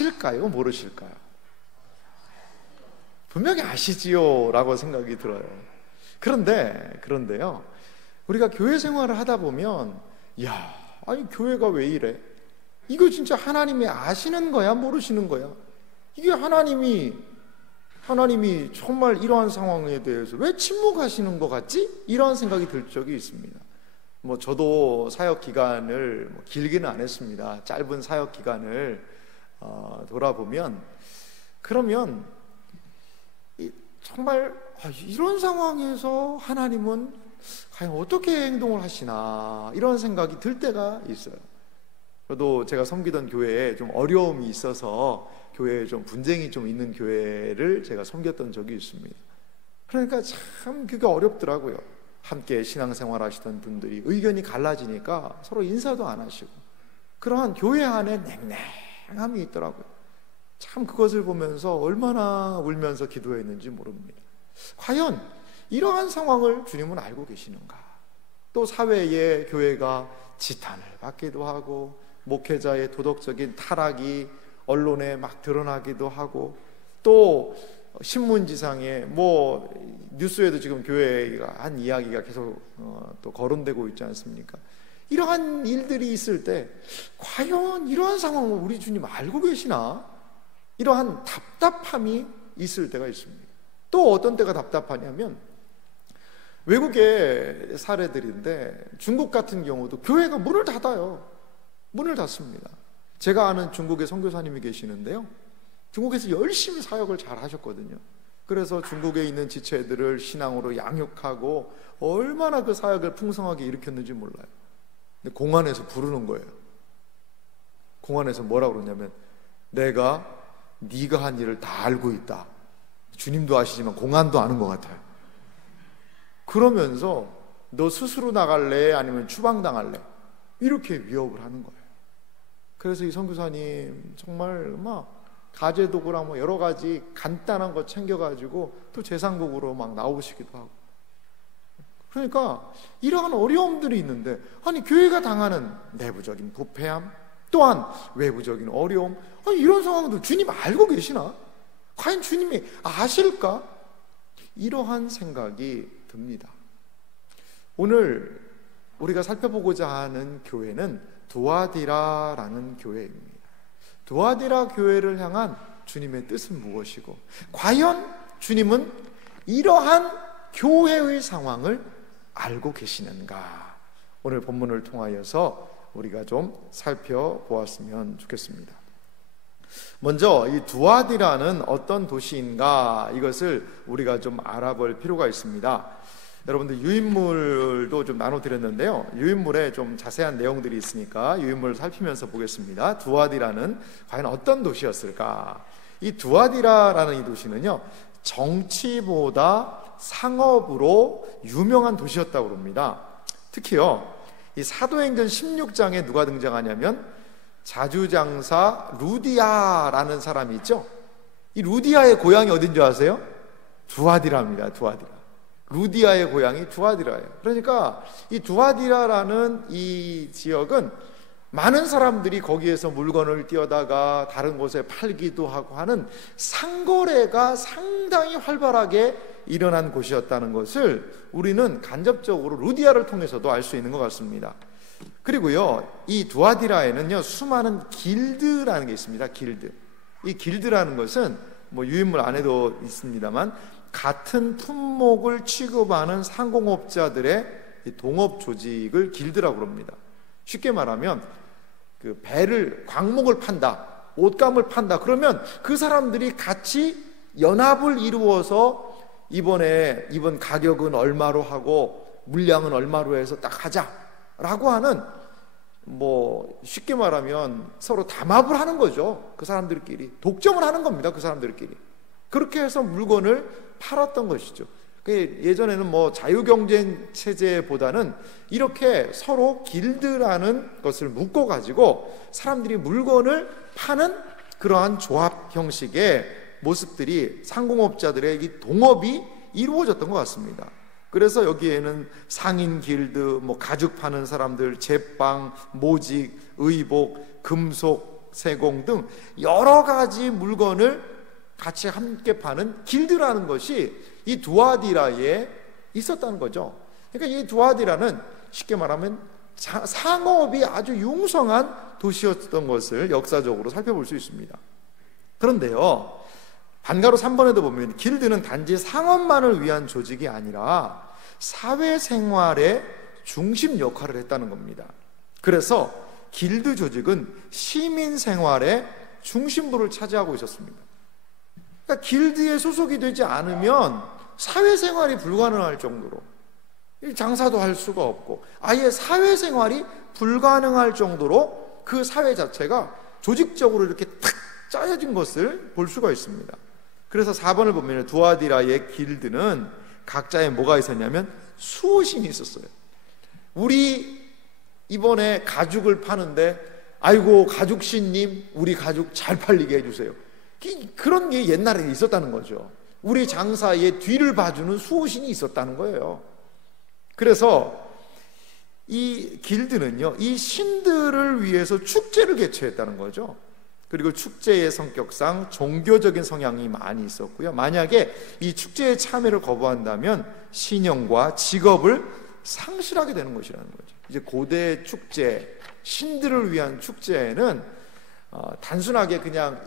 아실까요? 모르실까요? 분명히 아시지요 라고 생각이 들어요. 그런데요, 우리가 교회 생활을 하다 보면 아니 교회가 왜 이래? 이거 진짜 하나님이 아시는 거야? 모르시는 거야? 이게 하나님이 정말 이러한 상황에 대해서 왜 침묵하시는 것 같지? 이런 생각이 들 적이 있습니다. 저도 사역 기간을 길게는 안 했습니다. 짧은 사역 기간을 돌아보면, 그러면 정말 이런 상황에서 하나님은 과연 어떻게 행동을 하시나 이런 생각이 들 때가 있어요. 저도 제가 섬기던 교회에 좀 어려움이 있어서 교회에 좀 분쟁이 좀 있는 교회를 제가 섬겼던 적이 있습니다. 그러니까 참 그게 어렵더라고요. 함께 신앙생활 하시던 분들이 의견이 갈라지니까 서로 인사도 안 하시고, 그러한 교회 안에 냉랭함이 있더라고요. 참 그것을 보면서 얼마나 울면서 기도했는지 모릅니다. 과연 이러한 상황을 주님은 알고 계시는가? 또 사회에 교회가 지탄을 받기도 하고, 목회자의 도덕적인 타락이 언론에 막 드러나기도 하고, 또 신문지상에 뉴스에도 지금 교회가 한 이야기가 계속 또 거론되고 있지 않습니까? 이러한 일들이 있을 때 과연 이러한 상황을 우리 주님 알고 계시나? 이러한 답답함이 있을 때가 있습니다. 또 어떤 때가 답답하냐면, 외국의 사례들인데 중국 같은 경우도 교회가 문을 닫아요. 문을 닫습니다. 제가 아는 중국의 선교사님이 계시는데요, 중국에서 열심히 사역을 잘 하셨거든요. 그래서 중국에 있는 지체들을 신앙으로 양육하고 얼마나 그 사역을 풍성하게 일으켰는지 몰라요. 근데 공안에서 부르는 거예요. 공안에서 뭐라고 그러냐면, 내가 네가 한 일을 다 알고 있다. 주님도 아시지만 공안도 아는 것 같아요. 그러면서 너 스스로 나갈래? 아니면 추방당할래? 이렇게 위협을 하는 거예요. 그래서 이 선교사님 정말 막 가재도구랑 여러 가지 간단한 거 챙겨가지고 또 제상국으로 막 나오시기도 하고. 그러니까 이러한 어려움들이 있는데, 아니 교회가 당하는 내부적인 부패함, 또한 외부적인 어려움, 이런 상황들 주님 알고 계시나? 과연 주님이 아실까? 이러한 생각이 듭니다. 오늘 우리가 살펴보고자 하는 교회는 두아디라라는 교회입니다. 두아디라 교회를 향한 주님의 뜻은 무엇이고, 과연 주님은 이러한 교회의 상황을 알고 계시는가? 오늘 본문을 통하여서 우리가 좀 살펴보았으면 좋겠습니다. 먼저 이 두아디라는 어떤 도시인가, 이것을 우리가 좀 알아볼 필요가 있습니다. 여러분들 유인물도 좀 나눠드렸는데요, 유인물에 좀 자세한 내용들이 있으니까 유인물을 살피면서 보겠습니다. 두아디라는 과연 어떤 도시였을까? 이 두아디라라는 이 도시는요, 정치보다 상업으로 유명한 도시였다고 합니다. 특히요, 이 사도행전 16장에 누가 등장하냐면 자주장사 루디아라는 사람이 있죠. 이 루디아의 고향이 어딘 줄 아세요? 두아디라입니다. 두아디라. 루디아의 고향이 두아디라예요. 그러니까 이 두아디라라는 이 지역은 많은 사람들이 거기에서 물건을 띄어다가 다른 곳에 팔기도 하고 하는 상거래가 상당히 활발하게 일어난 곳이었다는 것을 우리는 간접적으로 루디아를 통해서도 알 수 있는 것 같습니다. 그리고요, 이 두아디라에는요, 수많은 길드라는 게 있습니다. 길드. 이 길드라는 것은 유인물 안에도 있습니다만 같은 품목을 취급하는 상공업자들의 동업 조직을 길드라고 합니다. 쉽게 말하면 그 배를, 광목을 판다, 옷감을 판다, 그러면 그 사람들이 같이 연합을 이루어서 이번 가격은 얼마로 하고 물량은 얼마로 해서 딱 하자라고 하는, 쉽게 말하면 서로 담합을 하는 거죠. 그 사람들끼리 독점을 하는 겁니다. 그 사람들끼리 그렇게 해서 물건을 팔았던 것이죠. 예전에는 자유경쟁 체제보다는 이렇게 서로 길드라는 것을 묶어가지고 사람들이 물건을 파는 그러한 조합 형식의 모습들이 상공업자들의 이 동업이 이루어졌던 것 같습니다. 그래서 여기에는 상인 길드, 가죽 파는 사람들, 제빵, 모직, 의복, 금속, 세공 등 여러 가지 물건을 같이 함께 파는 길드라는 것이 이 두아디라에 있었다는 거죠. 그러니까 이 두아디라는 쉽게 말하면 상업이 아주 융성한 도시였던 것을 역사적으로 살펴볼 수 있습니다. 그런데요, 반가로 3번에도 보면 길드는 단지 상업만을 위한 조직이 아니라 사회생활의 중심 역할을 했다는 겁니다. 그래서 길드 조직은 시민생활의 중심부를 차지하고 있었습니다. 그러니까 길드에 소속이 되지 않으면 사회생활이 불가능할 정도로, 장사도 할 수가 없고 아예 사회생활이 불가능할 정도로 그 사회 자체가 조직적으로 이렇게 탁 짜여진 것을 볼 수가 있습니다. 그래서 4번을 보면 두아디라의 길드는 각자에 뭐가 있었냐면 수호신이 있었어요. 우리 이번에 가죽을 파는데 아이고 가죽신님 우리 가죽 잘 팔리게 해주세요. 그런 게 옛날에 있었다는 거죠. 우리 장사의 뒤를 봐주는 수호신이 있었다는 거예요. 그래서 이 길드는요, 이 신들을 위해서 축제를 개최했다는 거죠. 그리고 축제의 성격상 종교적인 성향이 많이 있었고요. 만약에 이 축제에 참여를 거부한다면 신영과 직업을 상실하게 되는 것이라는 거죠. 이제 고대 축제, 신들을 위한 축제에는 단순하게 그냥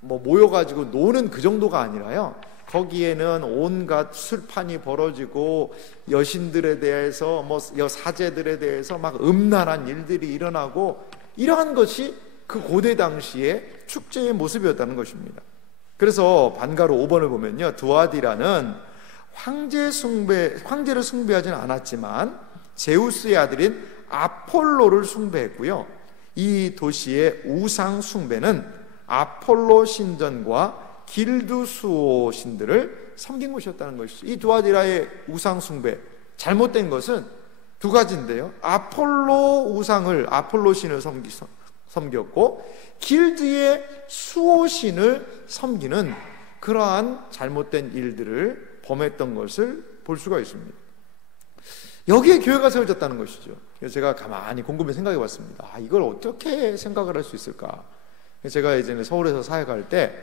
모여가지고 노는 그 정도가 아니라요, 거기에는 온갖 술판이 벌어지고 여신들에 대해서 여사제들에 대해서 막 음란한 일들이 일어나고, 이러한 것이 그 고대 당시의 축제의 모습이었다는 것입니다. 그래서 반가로 5번을 보면요, 두아디라는 황제를 숭배하지는 않았지만 제우스의 아들인 아폴로를 숭배했고요, 이 도시의 우상 숭배는 아폴로 신전과 길드 수호 신들을 섬긴 것이었다는 것이죠. 이 두아디라의 우상 숭배, 잘못된 것은 두 가지인데요, 아폴로 우상을, 아폴로 신을 섬겼고 길드의 수호 신을 섬기는 그러한 잘못된 일들을 범했던 것을 볼 수가 있습니다. 여기에 교회가 세워졌다는 것이죠. 그래서 제가 가만히 곰곰이 생각해 봤습니다. 이걸 어떻게 생각을 할 수 있을까? 제가 예전에 서울에서 사역할 때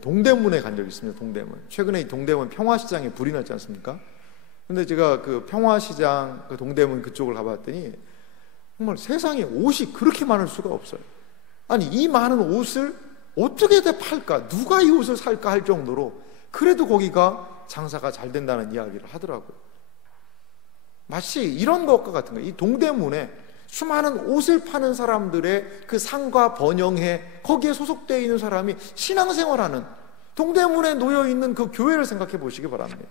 동대문에 간 적이 있습니다. 동대문. 최근에 이 동대문 평화시장에 불이 났지 않습니까? 근데 제가 그 평화시장, 그 동대문 그쪽을 가봤더니 정말 세상에 옷이 그렇게 많을 수가 없어요. 아니, 이 많은 옷을 어떻게 다 팔까? 누가 이 옷을 살까 할 정도로 그래도 거기가 장사가 잘 된다는 이야기를 하더라고요. 마치 이런 것과 같은 거예요. 이 동대문에 수많은 옷을 파는 사람들의 그 상가 번영회, 거기에 소속되어 있는 사람이 신앙생활하는, 동대문에 놓여있는 그 교회를 생각해 보시기 바랍니다.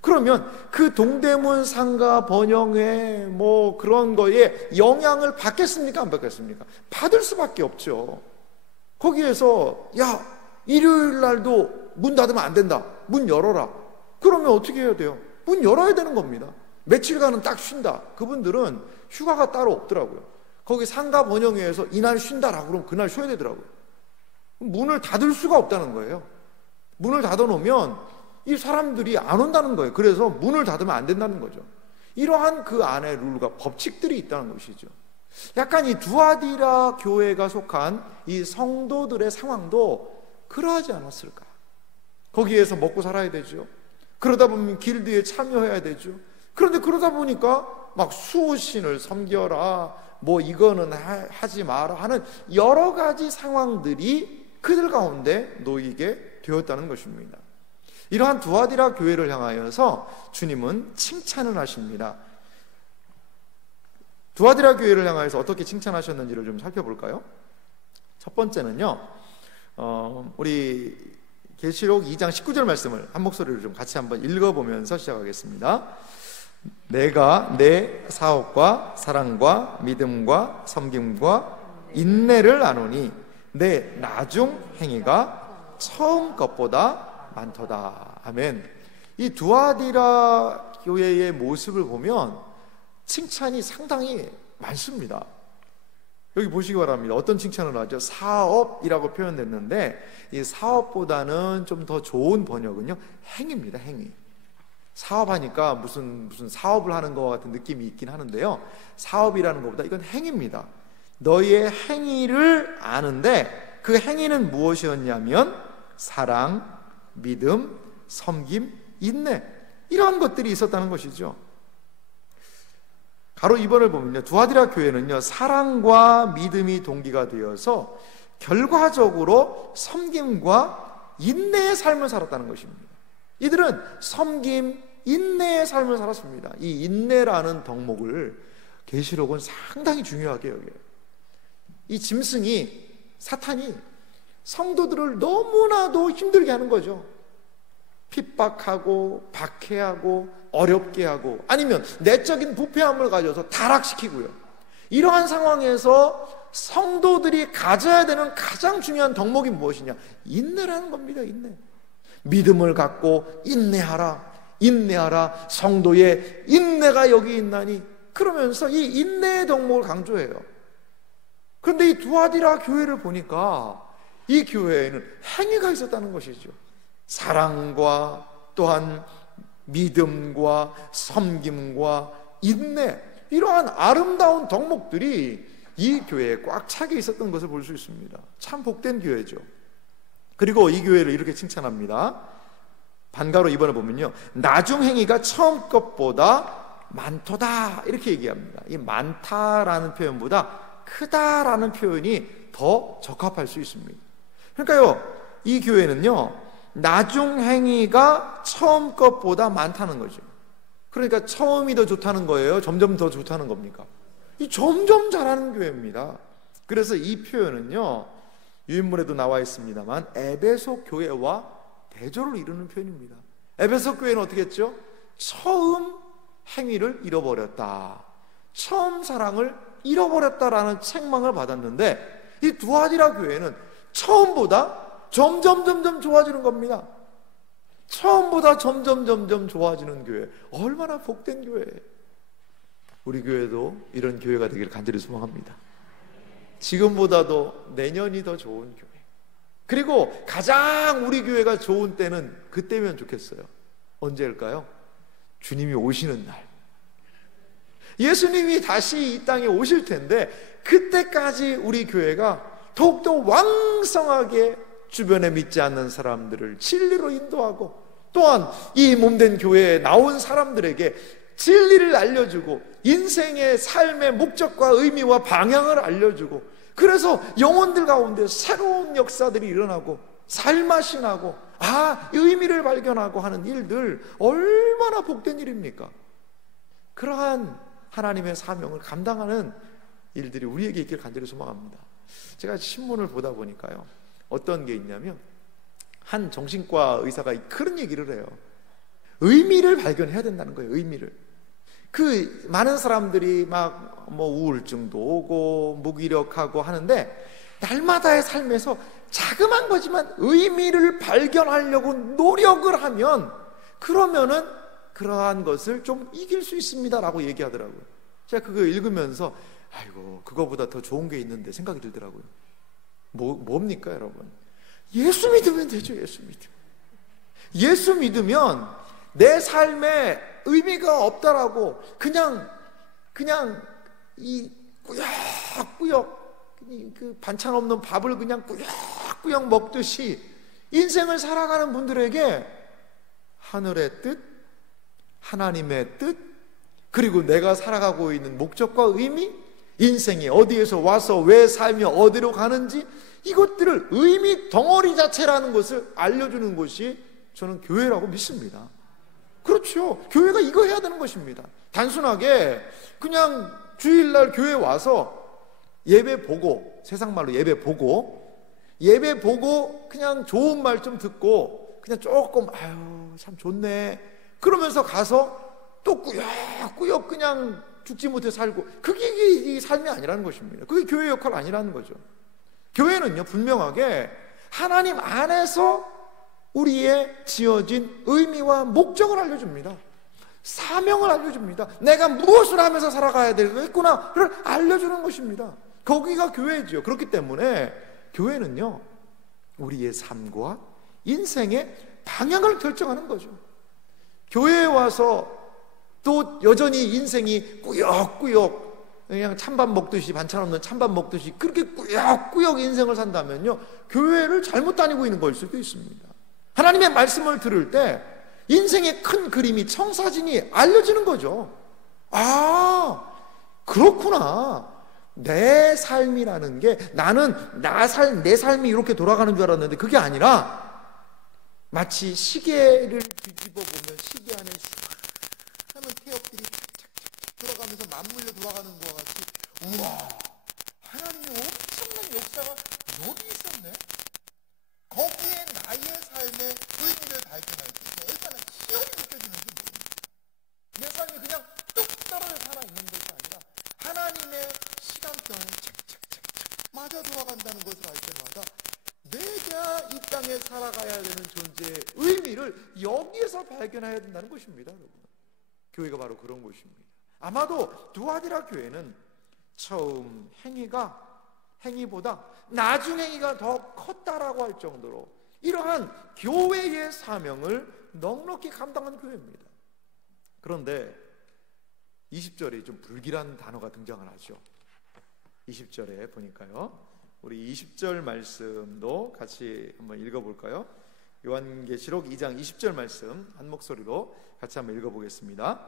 그러면 그 동대문 상가 번영회 그런 거에 영향을 받겠습니까? 안 받겠습니까? 받을 수밖에 없죠. 거기에서 야, 일요일 날도 문 닫으면 안 된다, 문 열어라. 그러면 어떻게 해야 돼요? 문 열어야 되는 겁니다. 며칠간은 딱 쉰다. 그분들은 휴가가 따로 없더라고요. 거기 상가 번영회에서 이날 쉰다라고 그러면 그날 쉬어야 되더라고요. 문을 닫을 수가 없다는 거예요. 문을 닫아놓으면 이 사람들이 안 온다는 거예요. 그래서 문을 닫으면 안 된다는 거죠. 이러한 그 안에 룰과 법칙들이 있다는 것이죠. 약간 이 두아디라 교회가 속한 이 성도들의 상황도 그러하지 않았을까? 거기에서 먹고 살아야 되죠. 그러다 보면 길드에 참여해야 되죠. 그런데 그러다 보니까 막 수호신을 섬겨라, 이거는 하지 마라 하는 여러 가지 상황들이 그들 가운데 놓이게 되었다는 것입니다. 이러한 두아디라 교회를 향하여서 주님은 칭찬을 하십니다. 두아디라 교회를 향하여서 어떻게 칭찬하셨는지를 좀 살펴볼까요? 첫 번째는요, 우리 계시록 2장 19절 말씀을 한 목소리로 좀 같이 한번 읽어보면서 시작하겠습니다. 내가 내 사업과 사랑과 믿음과 섬김과 인내를 아노니 내 나중 행위가 처음 것보다 많도다. 아멘. 이 두아디라 교회의 모습을 보면 칭찬이 상당히 많습니다. 여기 보시기 바랍니다. 어떤 칭찬을 하죠? 사업이라고 표현됐는데 이 사업보다는 좀 더 좋은 번역은요, 행위입니다. 행위. 사업하니까 무슨 사업을 하는 것 같은 느낌이 있긴 하는데요, 사업이라는 것보다 이건 행위입니다. 너희의 행위를 아는데 그 행위는 무엇이었냐면 사랑, 믿음, 섬김, 인내, 이러한 것들이 있었다는 것이죠. 가로 2번을 보면요, 두아디라 교회는요 사랑과 믿음이 동기가 되어서 결과적으로 섬김과 인내의 삶을 살았다는 것입니다. 이들은 섬김, 인내의 삶을 살았습니다. 이 인내라는 덕목을 계시록은 상당히 중요하게 여겨요. 이 짐승이, 사탄이 성도들을 너무나도 힘들게 하는 거죠. 핍박하고 박해하고 어렵게 하고, 아니면 내적인 부패함을 가져서 타락시키고요. 이러한 상황에서 성도들이 가져야 되는 가장 중요한 덕목이 무엇이냐? 인내라는 겁니다. 인내. 믿음을 갖고 인내하라, 인내하라, 성도의 인내가 여기 있나니, 그러면서 이 인내의 덕목을 강조해요. 그런데 이 두아디라 교회를 보니까 이 교회에는 행위가 있었다는 것이죠. 사랑과 또한 믿음과 섬김과 인내, 이러한 아름다운 덕목들이 이 교회에 꽉 차게 있었던 것을 볼 수 있습니다. 참 복된 교회죠. 그리고 이 교회를 이렇게 칭찬합니다. 반가로 이번에 보면요, 나중 행위가 처음 것보다 많도다, 이렇게 얘기합니다. 이 많다라는 표현보다 크다라는 표현이 더 적합할 수 있습니다. 그러니까요, 이 교회는요 나중 행위가 처음 것보다 많다는 거죠. 그러니까 처음이 더 좋다는 거예요? 점점 더 좋다는 겁니까? 이 점점 잘하는 교회입니다. 그래서 이 표현은요 유인물에도 나와 있습니다만 에베소 교회와 대조를 이루는 표현입니다. 에베소 교회는 어떻게 했죠? 처음 행위를 잃어버렸다, 처음 사랑을 잃어버렸다라는 책망을 받았는데, 이 두아디라 교회는 처음보다 점점 좋아지는 겁니다. 처음보다 점점 좋아지는 교회, 얼마나 복된 교회예요. 우리 교회도 이런 교회가 되기를 간절히 소망합니다. 지금보다도 내년이 더 좋은 교회, 그리고 가장 우리 교회가 좋은 때는 그때면 좋겠어요. 언제일까요? 주님이 오시는 날, 예수님이 다시 이 땅에 오실 텐데, 그때까지 우리 교회가 더욱더 왕성하게 주변에 믿지 않는 사람들을 진리로 인도하고, 또한 이 몸된 교회에 나온 사람들에게 진리를 알려주고 인생의 삶의 목적과 의미와 방향을 알려주고, 그래서 영혼들 가운데 새로운 역사들이 일어나고 살맛이 나고 의미를 발견하고 하는 일들, 얼마나 복된 일입니까? 그러한 하나님의 사명을 감당하는 일들이 우리에게 있길 간절히 소망합니다. 제가 신문을 보다 보니까요, 어떤 게 있냐면 한 정신과 의사가 그런 얘기를 해요. 의미를 발견해야 된다는 거예요. 의미를. 그 많은 사람들이 막 우울증도 오고 무기력하고 하는데, 날마다의 삶에서 자그만 거지만 의미를 발견하려고 노력을 하면, 그러면은 그러한 것을 좀 이길 수 있습니다라고 얘기하더라고요. 제가 그거 읽으면서 아이고, 그거보다 더 좋은 게 있는데 생각이 들더라고요. 뭡니까 여러분? 예수 믿으면 되죠. 예수 믿으면 내 삶에 의미가 없다라고 그냥 이 꾸역꾸역 그 반찬 없는 밥을 그냥 꾸역꾸역 먹듯이 인생을 살아가는 분들에게 하늘의 뜻, 하나님의 뜻, 그리고 내가 살아가고 있는 목적과 의미, 인생이 어디에서 와서 왜 살며 어디로 가는지, 이것들을 의미 덩어리 자체라는 것을 알려주는 것이 저는 교회라고 믿습니다. 그렇죠. 교회가 이거 해야 되는 것입니다. 단순하게 그냥 주일날 교회 와서 예배 보고, 세상말로 예배 보고 그냥 좋은 말 좀 듣고 그냥 조금 참 좋네 그러면서 가서 또 꾸역꾸역 그냥 죽지 못해 살고, 그게 이 삶이 아니라는 것입니다. 그게 교회 역할 아니라는 거죠. 교회는요 분명하게 하나님 안에서 우리의 지어진 의미와 목적을 알려줍니다. 사명을 알려줍니다. 내가 무엇을 하면서 살아가야 되겠구나를 알려주는 것입니다. 거기가 교회죠. 그렇기 때문에 교회는요 우리의 삶과 인생의 방향을 결정하는 거죠. 교회에 와서 또 여전히 인생이 꾸역꾸역 그냥 찬밥 먹듯이, 반찬 없는 찬밥 먹듯이 그렇게 꾸역꾸역 인생을 산다면요, 교회를 잘못 다니고 있는 걸 수도 있습니다. 하나님의 말씀을 들을 때 인생의 큰 그림이, 청사진이 알려지는 거죠. 아, 그렇구나. 내 삶이라는 게, 나는 내 삶이 이렇게 돌아가는 줄 알았는데 그게 아니라 마치 시계를 뒤집어 보면 시계 안에 수많은 태엽들이 착착착 들어가면서 맞물려 돌아가는 것과 같이, 우와, 하나님의 엄청난 역사가 여기 있었네. 거기에 나의 삶의 의미를 발견할 때 얼마나 희열이 느껴지는지 모릅니다. 내 삶이 그냥 뚝 떨어져 살아있는 것이 아니라 하나님의 시간표에 착착착착 맞아 돌아간다는 것을 알 때마다 내가 이 땅에 살아가야 되는 존재의 의미를 여기에서 발견해야 된다는 것입니다. 여러분, 교회가 바로 그런 곳입니다. 아마도 두아디라 교회는 처음 행위보다 나중 행위가 더 컸다라고 할 정도로 이러한 교회의 사명을 넉넉히 감당한 교회입니다. 그런데 20절에 좀 불길한 단어가 등장을 하죠. 20절에 보니까요, 우리 20절 말씀도 같이 한번 읽어볼까요? 요한계시록 2장 20절 말씀 한 목소리로 같이 한번 읽어보겠습니다.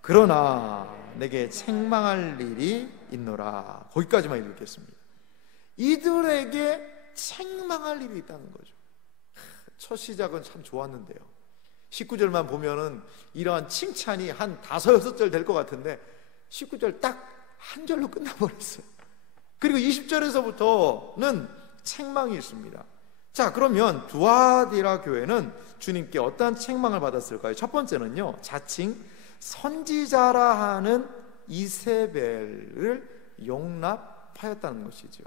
그러나 내게 책망할 일이 있노라. 거기까지만 읽겠습니다. 이들에게 책망할 일이 있다는 거죠. 첫 시작은 참 좋았는데요, 19절만 보면은 이러한 칭찬이 한 5, 6절 될 것 같은데 19절 딱 한 절로 끝나버렸어요. 그리고 20절에서부터는 책망이 있습니다. 자, 그러면 두아디라 교회는 주님께 어떠한 책망을 받았을까요? 첫 번째는요, 자칭 선지자라 하는 이세벨을 용납하였다는 것이죠.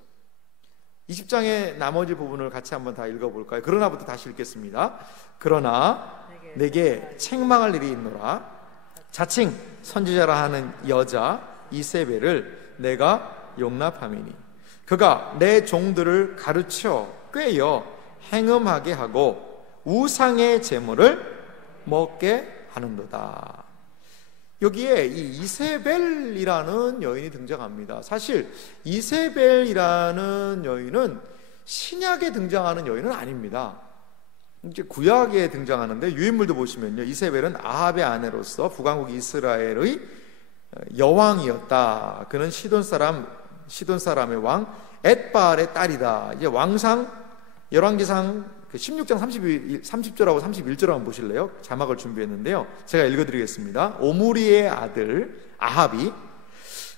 20장의 나머지 부분을 같이 한번 다 읽어볼까요? 그러나부터 다시 읽겠습니다. 그러나 내게 책망할 일이 있노라. 자칭 선지자라 하는 여자 이세벨을 내가 용납함이니 그가 내 종들을 가르쳐 꾀어 행음하게 하고 우상의 제물을 먹게 하는도다. 여기에 이 이세벨이라는 여인이 등장합니다. 사실 이세벨이라는 여인은 신약에 등장하는 여인은 아닙니다. 이제 구약에 등장하는데, 유인물도 보시면요, 이세벨은 아합의 아내로서 북왕국 이스라엘의 여왕이었다. 그는 시돈 사람의 왕 엣바알의 딸이다. 이제 왕상 열왕기상 16장 30절하고 31절 한번 보실래요? 자막을 준비했는데요, 제가 읽어드리겠습니다. 오므리의 아들 아합이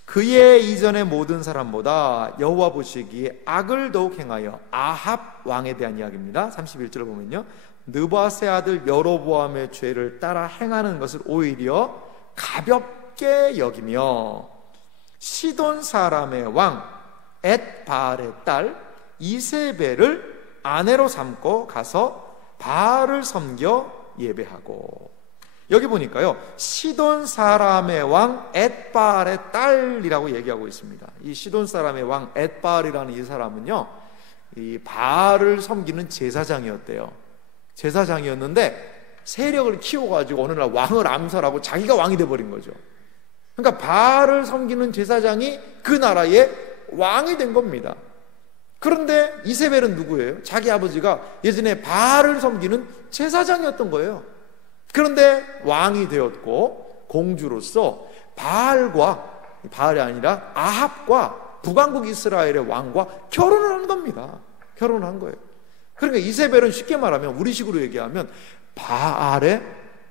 그의 이전의 모든 사람보다 여호와 보시기에 악을 더욱 행하여, 아합 왕에 대한 이야기입니다. 31절을 보면요, 느바세 아들 여로보암의 죄를 따라 행하는 것을 오히려 가볍게 여기며 시돈 사람의 왕 엣바알의 딸 이세벨을 아내로 삼고 가서 바알을 섬겨 예배하고. 여기 보니까요, 시돈 사람의 왕 엣바알의 딸이라고 얘기하고 있습니다. 이 시돈 사람의 왕 엣바알이라는 이 사람은요, 이 바알을 섬기는 제사장이었대요. 제사장이었는데 세력을 키워가지고 어느 날 왕을 암살하고 자기가 왕이 돼버린 거죠. 그러니까 바알을 섬기는 제사장이 그 나라의 왕이 된 겁니다. 그런데 이세벨은 누구예요? 자기 아버지가 예전에 바알을 섬기는 제사장이었던 거예요. 그런데 왕이 되었고 공주로서 바알이 아니라 아합과 북왕국 이스라엘의 왕과 결혼을 한 겁니다. 결혼을 한 거예요. 그러니까 이세벨은 쉽게 말하면, 우리식으로 얘기하면 바알의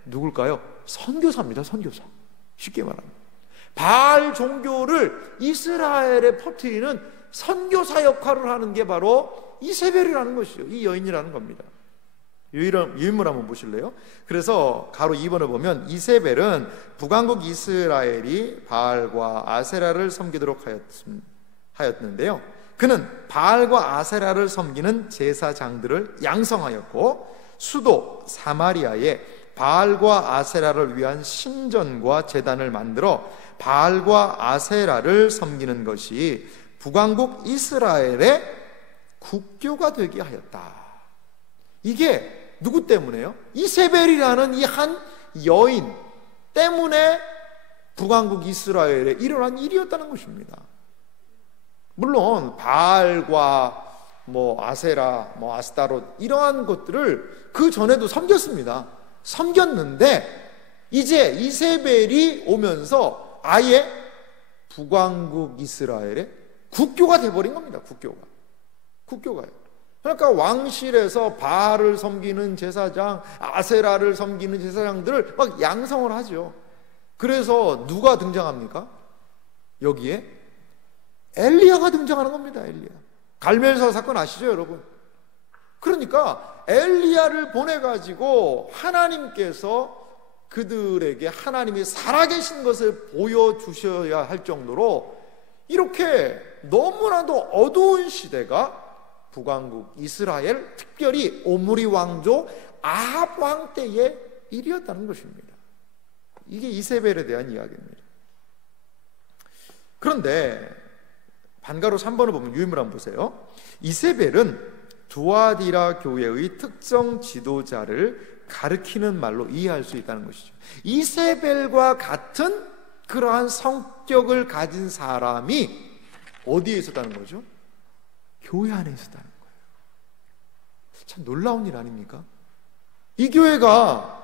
누굴까요? 선교사입니다. 선교사. 쉽게 말하면 바알 종교를 이스라엘에 퍼뜨리는 선교사 역할을 하는 게 바로 이세벨이라는 것이죠. 이 여인이라는 겁니다. 유인물 한번 보실래요? 그래서 가로 2번을 보면 이세벨은 북왕국 이스라엘이 바알과 아세라를 섬기도록 하였는데요, 그는 바알과 아세라를 섬기는 제사장들을 양성하였고 수도 사마리아에 바알과 아세라를 위한 신전과 제단을 만들어 바알과 아세라를 섬기는 것이 북왕국 이스라엘의 국교가 되게 하였다. 이게 누구 때문에요? 이세벨이라는 이 한 여인 때문에 북왕국 이스라엘에 일어난 일이었다는 것입니다. 물론 바알과 아세라, 아스타롯 이러한 것들을 그 전에도 섬겼습니다. 섬겼는데 이제 이세벨이 오면서 아예 북왕국 이스라엘의 국교가 돼버린 겁니다. 국교가요. 그러니까 왕실에서 바알을 섬기는 제사장, 아세라를 섬기는 제사장들을 막 양성을 하죠. 그래서 누가 등장합니까? 여기에 엘리야가 등장하는 겁니다. 엘리야. 갈멜사 사건 아시죠, 여러분? 그러니까 엘리야를 보내가지고 하나님께서 그들에게 하나님이 살아계신 것을 보여주셔야 할 정도로 이렇게 너무나도 어두운 시대가 북왕국 이스라엘, 특별히 오므리 왕조 아합 왕 때의 일이었다는 것입니다. 이게 이세벨에 대한 이야기입니다. 그런데 반가로 3번을 보면 유인물 한번 보세요. 이세벨은 두아디라 교회의 특정 지도자를 가리키는 말로 이해할 수 있다는 것이죠. 이세벨과 같은 그러한 성격을 가진 사람이 어디에 있었다는 거죠? 교회 안에 있었다는 거예요. 참 놀라운 일 아닙니까? 이 교회가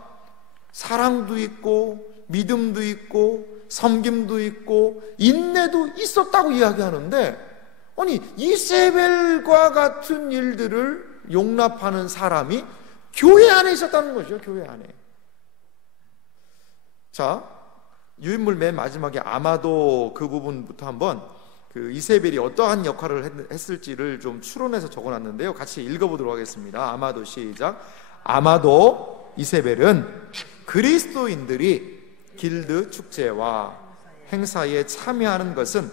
사랑도 있고 믿음도 있고 섬김도 있고 인내도 있었다고 이야기하는데, 아니 이세벨과 같은 일들을 용납하는 사람이 교회 안에 있었다는 거죠. 교회 안에. 자, 유인물 맨 마지막에 아마도 그 부분부터 한번 그 이세벨이 어떠한 역할을 했을지를 좀 추론해서 적어놨는데요. 같이 읽어보도록 하겠습니다. 아마도 시작. 아마도 이세벨은 그리스도인들이 길드 축제와 행사에 참여하는 것은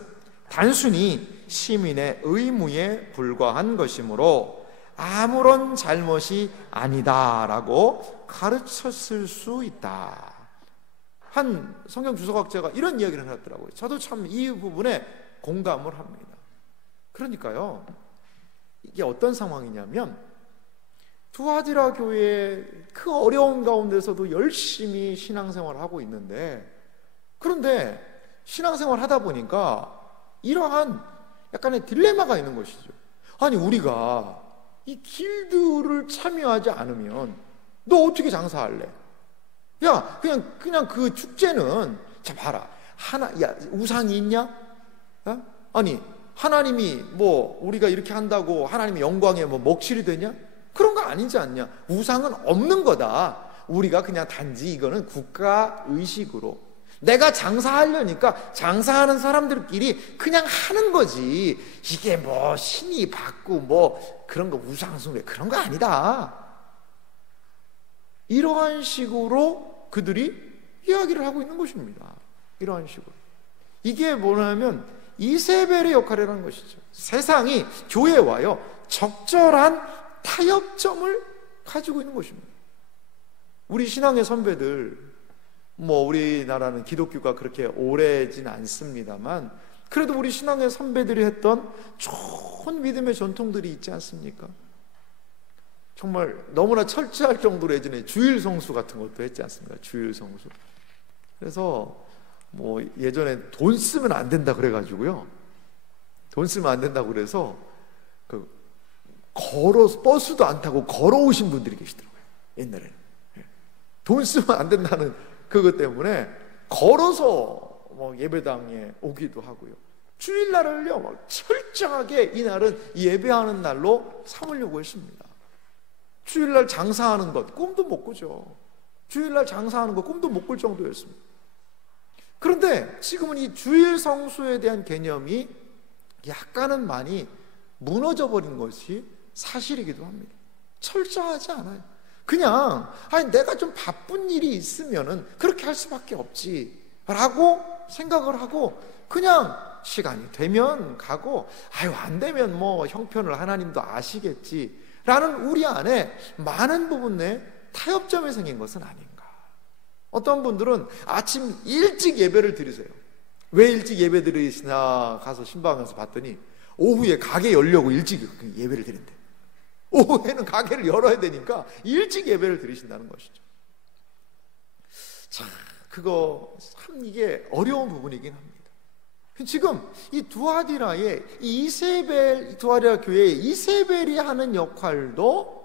단순히 시민의 의무에 불과한 것이므로 아무런 잘못이 아니다라고 가르쳤을 수 있다. 한 성경 주석학자가 이런 이야기를 해놨더라고요. 저도 참 이 부분에 공감을 합니다. 그러니까요, 이게 어떤 상황이냐면 두아디라 교회의 그 어려운 가운데서도 열심히 신앙생활을 하고 있는데, 그런데 신앙생활을 하다 보니까 이러한 약간의 딜레마가 있는 것이죠. 아니 우리가 이 길드를 참여하지 않으면 너 어떻게 장사할래? 야 그냥 그 축제는 자 봐라, 우상이 있냐? 아니 하나님이 우리가 이렇게 한다고 하나님의 영광에 먹칠이 되냐? 그런 거 아니지 않냐? 우상은 없는 거다. 우리가 그냥 단지 이거는 국가의식으로 내가 장사하려니까 장사하는 사람들끼리 그냥 하는 거지, 이게 신이 받고 그런 거 우상숭배 그런 거 아니다. 이러한 식으로 그들이 이야기를 하고 있는 것입니다. 이러한 식으로. 이게 뭐냐면 이세벨의 역할이라는 것이죠. 세상이 교회와요 적절한 타협점을 가지고 있는 것입니다. 우리 신앙의 선배들, 우리나라는 기독교가 그렇게 오래진 않습니다만 그래도 우리 신앙의 선배들이 했던 좋은 믿음의 전통들이 있지 않습니까? 정말 너무나 철저할 정도로 예전에 주일 성수 같은 것도 했지 않습니까? 주일 성수. 그래서 예전에 돈 쓰면 안 된다 그래가지고요, 돈 쓰면 안 된다고 그래서 버스도 안 타고 걸어오신 분들이 계시더라고요. 옛날에 돈 쓰면 안 된다는 그것 때문에 걸어서 예배당에 오기도 하고요. 주일날을요 철저하게 이날은 예배하는 날로 삼으려고 했습니다. 주일날 장사하는 것 꿈도 못 꾸죠. 주일날 장사하는 것 꿈도 못 꿀 정도였습니다. 그런데 지금은 이 주일 성수에 대한 개념이 약간은 많이 무너져 버린 것이 사실이기도 합니다. 철저하지 않아요. 그냥 내가 좀 바쁜 일이 있으면은 그렇게 할 수밖에 없지 라고 생각을 하고 그냥 시간이 되면 가고 안 되면 형편을 하나님도 아시겠지 라는 우리 안에 많은 부분에 타협점이 생긴 것은 아닌가. 어떤 분들은 아침 일찍 예배를 드리세요. 왜 일찍 예배 드리시나 가서 신방에서 봤더니 오후에 가게 열려고 일찍 예배를 드린대. 오후에는 가게를 열어야 되니까 일찍 예배를 드리신다는 것이죠. 자, 그거 참 이게 어려운 부분이긴 합니다. 지금 이 두아디라의 두아디라 교회의 이세벨이 하는 역할도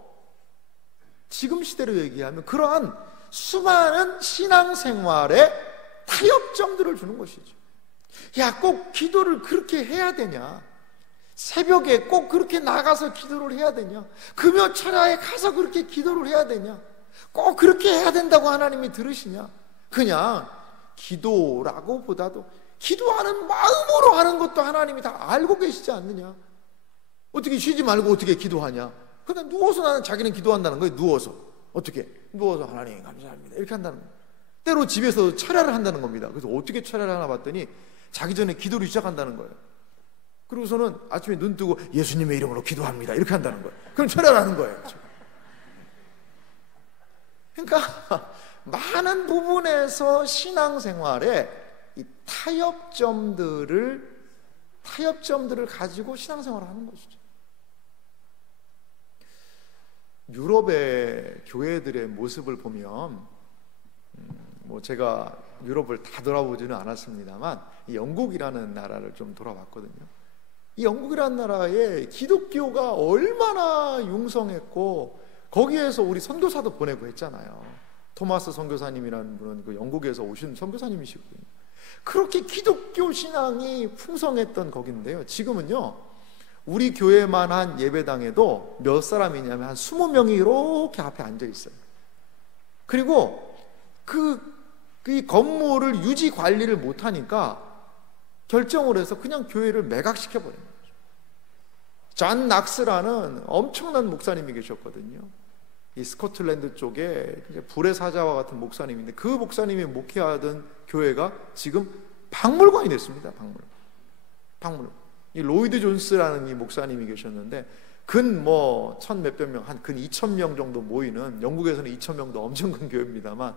지금 시대로 얘기하면 그러한 수많은 신앙생활에 타협점들을 주는 것이죠. 야, 꼭 기도를 그렇게 해야 되냐? 새벽에 꼭 그렇게 나가서 기도를 해야 되냐? 금요철야에 가서 그렇게 기도를 해야 되냐? 꼭 그렇게 해야 된다고 하나님이 들으시냐? 그냥 기도라고 보다도 기도하는 마음으로 하는 것도 하나님이 다 알고 계시지 않느냐? 어떻게 쉬지 말고 어떻게 기도하냐? 그냥 누워서 나는 자기는 기도한다는 거예요. 누워서. 어떻게? 누워서 하나님 감사합니다 이렇게 한다는 거예요. 때로 집에서 철야를 한다는 겁니다. 그래서 어떻게 철야를 하나 봤더니 자기 전에 기도를 시작한다는 거예요. 그리고서는 아침에 눈 뜨고 예수님의 이름으로 기도합니다 이렇게 한다는 거예요. 그럼 철야를 하는 거예요. 그러니까 많은 부분에서 신앙생활에 이 타협점들을 가지고 신앙생활을 하는 것이죠. 유럽의 교회들의 모습을 보면 뭐 제가 유럽을 다 돌아보지는 않았습니다만 이 영국이라는 나라를 좀 돌아봤거든요. 이 영국이라는 나라에 기독교가 얼마나 융성했고 거기에서 우리 선교사도 보내고 했잖아요. 토마스 선교사님이라는 분은 그 영국에서 오신 선교사님이시거든요. 그렇게 기독교 신앙이 풍성했던 거긴데요. 지금은요, 우리 교회만 한 예배당에도 몇 사람이냐면 한 20명이 이렇게 앞에 앉아 있어요. 그리고 이 건물을 유지 관리를 못하니까 결정을 해서 그냥 교회를 매각시켜버린 거죠. 존 낙스라는 엄청난 목사님이 계셨거든요. 이 스코틀랜드 쪽에 불의 사자와 같은 목사님인데 그 목사님이 목회하던 교회가 지금 박물관이 됐습니다. 박물관. 이 로이드 존스라는 이 목사님이 계셨는데 근 천 몇백 명, 한 근 2,000명 정도 모이는, 영국에서는 2,000명도 엄청 큰 교회입니다만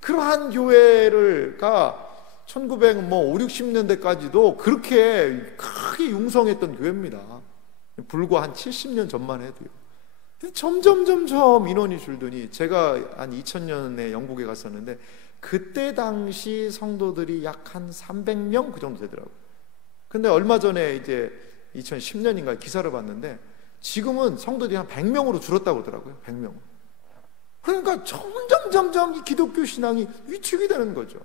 그러한 교회가 1950, 60년대까지도 그렇게 크게 융성했던 교회입니다. 불과 한 70년 전만 해도요. 점점 인원이 줄더니 제가 한 2000년에 영국에 갔었는데 그때 당시 성도들이 약 한 300명 그 정도 되더라고요. 근데 얼마 전에 이제 2010년인가 기사를 봤는데 지금은 성도들이 한 100명으로 줄었다고 그러더라고요. 100명. 그러니까 점점 이 기독교 신앙이 위축이 되는 거죠.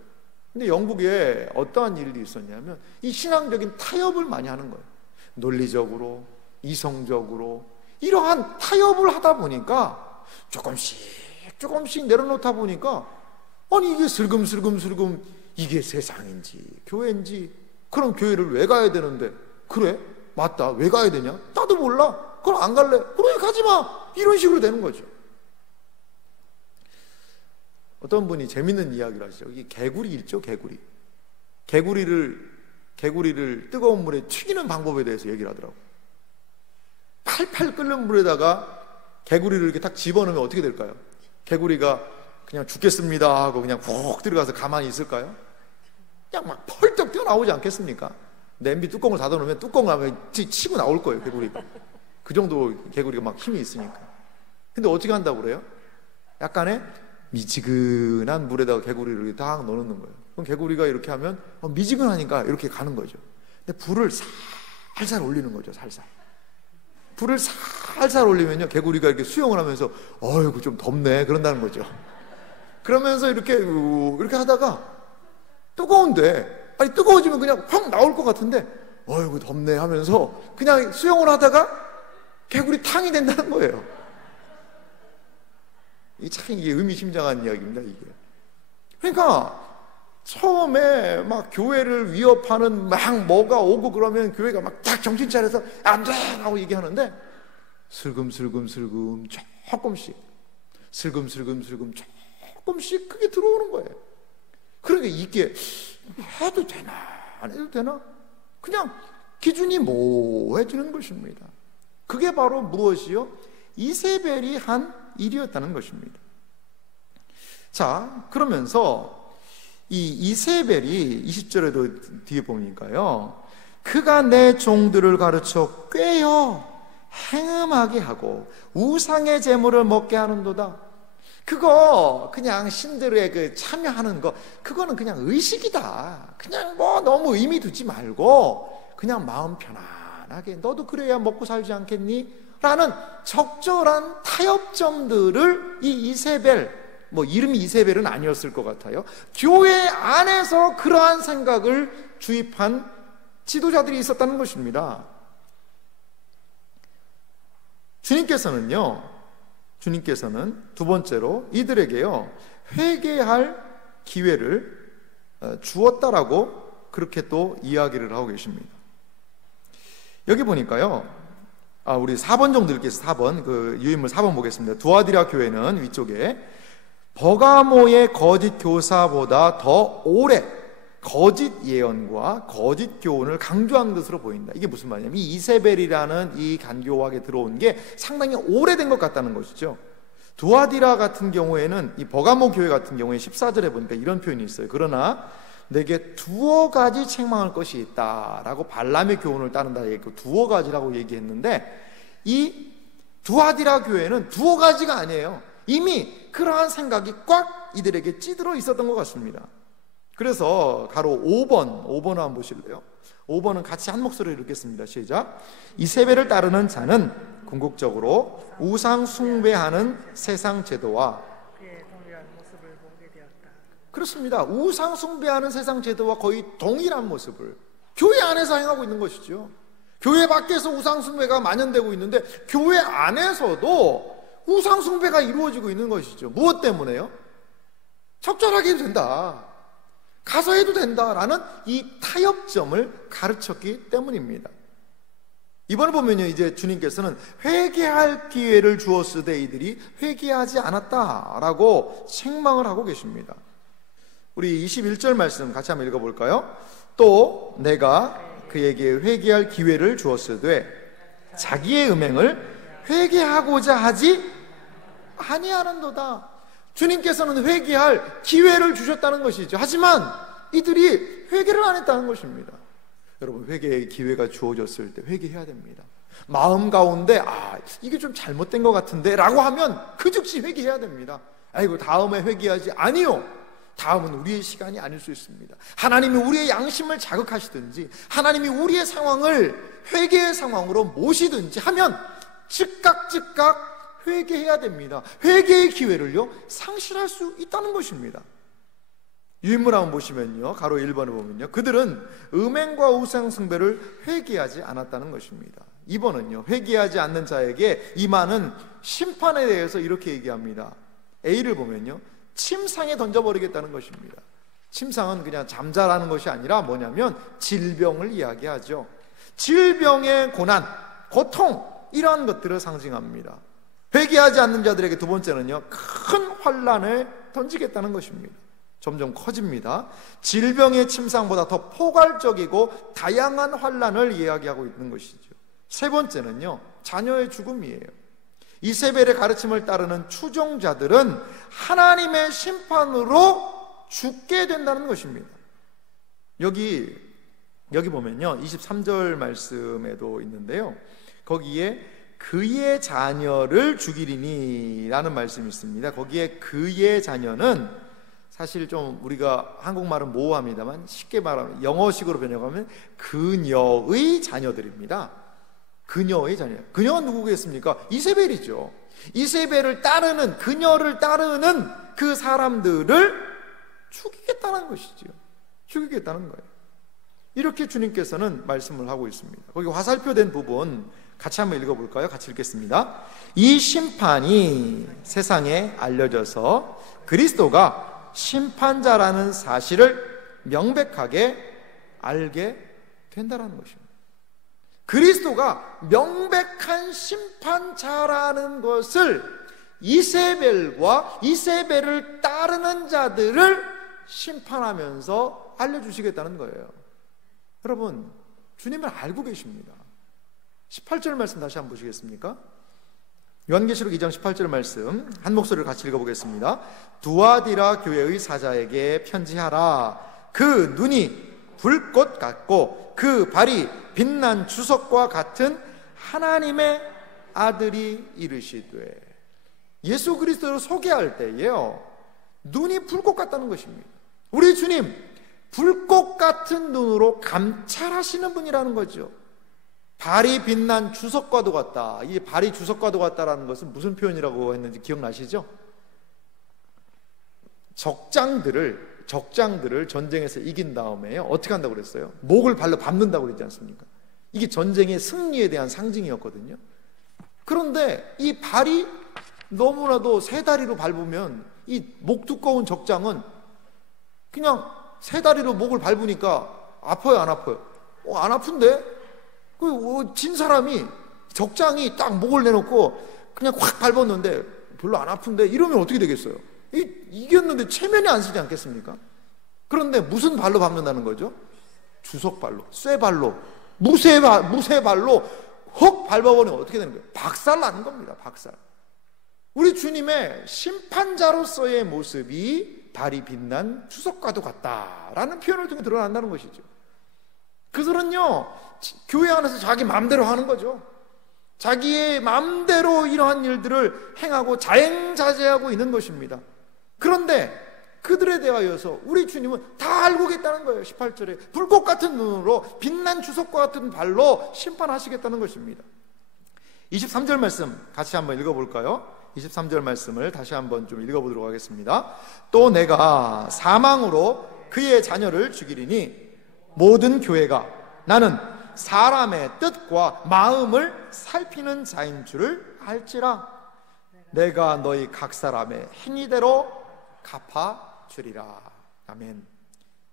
근데 영국에 어떠한 일이 있었냐면 이 신앙적인 타협을 많이 하는 거예요. 논리적으로, 이성적으로 이러한 타협을 하다 보니까 조금씩 내려놓다 보니까 아니 이게 슬금슬금 이게 세상인지 교회인지, 그럼 교회를 왜 가야 되는데, 그래? 맞다, 왜 가야 되냐? 나도 몰라. 그럼 안 갈래. 그래, 가지마. 이런 식으로 되는 거죠. 어떤 분이 재밌는 이야기를 하시죠. 이게 개구리 있죠, 개구리를 뜨거운 물에 튀기는 방법에 대해서 얘기를 하더라고요. 팔팔 끓는 물에다가 개구리를 이렇게 딱 집어넣으면 어떻게 될까요? 개구리가 그냥 죽겠습니다 하고 그냥 푹 들어가서 가만히 있을까요? 그냥 막 펄떡 뛰어나오지 않겠습니까? 냄비 뚜껑을 닫아놓으면 뚜껑을 하면 치고 나올 거예요, 개구리가. 그 정도 개구리가 막 힘이 있으니까. 근데 어떻게 한다고 그래요? 약간의 미지근한 물에다가 개구리를 이렇게 딱 넣어놓는 거예요. 그럼 개구리가 이렇게 하면 미지근하니까 이렇게 가는 거죠. 근데 불을 살살 올리는 거죠, 살살. 불을 살살 올리면요, 개구리가 이렇게 수영을 하면서 어이구 좀 덥네 그런다는 거죠. 그러면서 이렇게 하다가 뜨거운데, 아니 뜨거워지면 그냥 확 나올 것 같은데 어이구 덥네 하면서 그냥 수영을 하다가 개구리 탕이 된다는 거예요. 참 이게 의미심장한 이야기입니다, 이게. 그러니까 처음에 막 교회를 위협하는 막 뭐가 오고 그러면 교회가 막 딱 정신 차려서 안 돼! 하고 얘기하는데 슬금슬금 조금씩 슬금슬금 조금씩 그게 들어오는 거예요. 그러니까 이게 해도 되나 안 해도 되나? 그냥 기준이 모호해지는 것입니다. 그게 바로 무엇이요? 이세벨이 한 일이었다는 것입니다. 자, 그러면서 이 이세벨이 20절에도 뒤에 보니까요, 그가 내 종들을 가르쳐 꾀어 행음하게 하고 우상의 제물을 먹게 하는도다. 그거 그냥 신들의 그 참여하는 거, 그거는 그냥 의식이다. 그냥 뭐 너무 의미 두지 말고 그냥 마음 편안하게, 너도 그래야 먹고 살지 않겠니? 라는 적절한 타협점들을 이 이세벨, 뭐 이름이 이세벨은 아니었을 것 같아요, 교회 안에서 그러한 생각을 주입한 지도자들이 있었다는 것입니다. 주님께서는 두 번째로 이들에게요, 회개할 기회를 주었다라고 그렇게 또 이야기를 하고 계십니다. 여기 보니까요, 우리 4번 정도 읽겠습니다. 4번, 그 유인물 4번 보겠습니다. 두아디라 교회는 위쪽에 버가모의 거짓 교사보다 더 오래 거짓 예언과 거짓 교훈을 강조한 것으로 보인다. 이게 무슨 말이냐면, 이 이세벨이라는 이 간교학에 들어온 게 상당히 오래된 것 같다는 것이죠. 두아디라 같은 경우에는, 이 버가모 교회 같은 경우에 14절에 보니까 이런 표현이 있어요. 그러나 내게 두어 가지 책망할 것이 있다 라고 발람의 교훈을 따른다 얘기했고, 두어 가지라고 얘기했는데, 이 두아디라 교회는 두어 가지가 아니에요. 이미 그러한 생각이 꽉 이들에게 찌들어 있었던 것 같습니다. 그래서 가로 5번 한번 보실래요? 5번은 같이 한 목소리로 읽겠습니다. 시작. 이세벨을 따르는 자는 궁극적으로 우상 숭배하는 세상 제도와, 그렇습니다, 우상 숭배하는 세상 제도와 거의 동일한 모습을 교회 안에서 행하고 있는 것이죠. 교회 밖에서 우상 숭배가 만연되고 있는데 교회 안에서도 우상 숭배가 이루어지고 있는 것이죠. 무엇 때문에요? 적절하게 해도 된다, 가서 해도 된다라는 이 타협점을 가르쳤기 때문입니다. 이번에 보면요, 이제 주님께서는 회개할 기회를 주었으되 이들이 회개하지 않았다라고 책망을 하고 계십니다. 우리 21절 말씀 같이 한번 읽어볼까요? 또 내가 그에게 회개할 기회를 주었으되 자기의 음행을 회개하고자 하지 아니하는도다. 주님께서는 회개할 기회를 주셨다는 것이죠. 하지만 이들이 회개를 안 했다는 것입니다. 여러분, 회개의 기회가 주어졌을 때 회개해야 됩니다. 마음 가운데 이게 좀 잘못된 것 같은데 라고 하면 그 즉시 회개해야 됩니다. 아이고, 다음에 회개하지. 아니요, 다음은 우리의 시간이 아닐 수 있습니다. 하나님이 우리의 양심을 자극하시든지 하나님이 우리의 상황을 회개의 상황으로 모시든지 하면 즉각 회개해야 됩니다. 회개의 기회를요 상실할 수 있다는 것입니다. 유인물 한번 보시면요, 가로 1번을 보면요, 그들은 음행과 우상 숭배를 회개하지 않았다는 것입니다. 2번은요, 회개하지 않는 자에게 임하는 심판에 대해서 이렇게 얘기합니다. A를 보면요, 침상에 던져버리겠다는 것입니다. 침상은 그냥 잠자라는 것이 아니라 뭐냐면 질병을 이야기하죠. 질병의 고난, 고통, 이러한 것들을 상징합니다. 회개하지 않는 자들에게 두 번째는요, 큰 환난을 던지겠다는 것입니다. 점점 커집니다. 질병의 침상보다 더 포괄적이고 다양한 환난을 이야기하고 있는 것이죠. 세 번째는요, 자녀의 죽음이에요. 이세벨의 가르침을 따르는 추종자들은 하나님의 심판으로 죽게 된다는 것입니다. 여기 보면요, 23절 말씀에도 있는데요, 거기에 그의 자녀를 죽이리니 라는 말씀이 있습니다. 거기에 그의 자녀는 사실 좀 우리가 한국말은 모호합니다만 쉽게 말하면 영어식으로 번역하면 그녀의 자녀들입니다. 그녀의 자녀. 그녀가 누구겠습니까? 이세벨이죠. 이세벨을 따르는, 그녀를 따르는 그 사람들을 죽이겠다는 것이죠. 죽이겠다는 거예요. 이렇게 주님께서는 말씀을 하고 있습니다. 거기 화살표된 부분 같이 한번 읽어볼까요? 같이 읽겠습니다. 이 심판이 세상에 알려져서 그리스도가 심판자라는 사실을 명백하게 알게 된다는 것입니다. 그리스도가 명백한 심판자라는 것을 이세벨과 이세벨을 따르는 자들을 심판하면서 알려주시겠다는 거예요. 여러분, 주님을 알고 계십니다. 18절 말씀 다시 한번 보시겠습니까? 요한계시록 2장 18절 말씀 한 목소리를 같이 읽어보겠습니다. 두아디라 교회의 사자에게 편지하라. 그 눈이 불꽃 같고 그 발이 빛난 주석과 같은 하나님의 아들이 이르시되. 예수 그리스도를 소개할 때에요, 눈이 불꽃 같다는 것입니다. 우리 주님, 불꽃 같은 눈으로 감찰하시는 분이라는 거죠. 발이 빛난 주석과도 같다. 이 발이 주석과도 같다라는 것은 무슨 표현이라고 했는지 기억나시죠? 적장들을 전쟁에서 이긴 다음에 어떻게 한다고 그랬어요? 목을 발로 밟는다고 그랬지 않습니까? 이게 전쟁의 승리에 대한 상징이었거든요. 그런데 이 발이 너무나도 세 다리로 밟으면 이 목 두꺼운 적장은 그냥 세 다리로 목을 밟으니까 아파요, 안 아파요? 안 아픈데? 진 사람이 적장이 딱 목을 내놓고 그냥 확 밟았는데 별로 안 아픈데, 이러면 어떻게 되겠어요? 이겼는데 체면이 안 쓰지 않겠습니까? 그런데 무슨 발로 밟는다는 거죠? 주석발로, 쇠발로, 무쇠발로 헉 밟아버리면 어떻게 되는 거예요? 박살 나는 겁니다. 박살. 우리 주님의 심판자로서의 모습이 달이 빛난 주석과도 같다라는 표현을 통해 드러난다는 것이죠. 그들은요, 교회 안에서 자기 마음대로 하는 거죠. 자기의 마음대로 이러한 일들을 행하고 자행자제하고 있는 것입니다. 그런데 그들에 대하여서 우리 주님은 다 알고 계시다는 거예요. 18절에 불꽃 같은 눈으로 빛난 주석과 같은 발로 심판하시겠다는 것입니다. 23절 말씀 같이 한번 읽어볼까요? 23절 말씀을 다시 한번 좀 읽어보도록 하겠습니다. 또 내가 사망으로 그의 자녀를 죽이리니 모든 교회가 나는 사람의 뜻과 마음을 살피는 자인 줄을 알지라. 내가 너희 각 사람의 행위대로 갚아주리라. 아멘.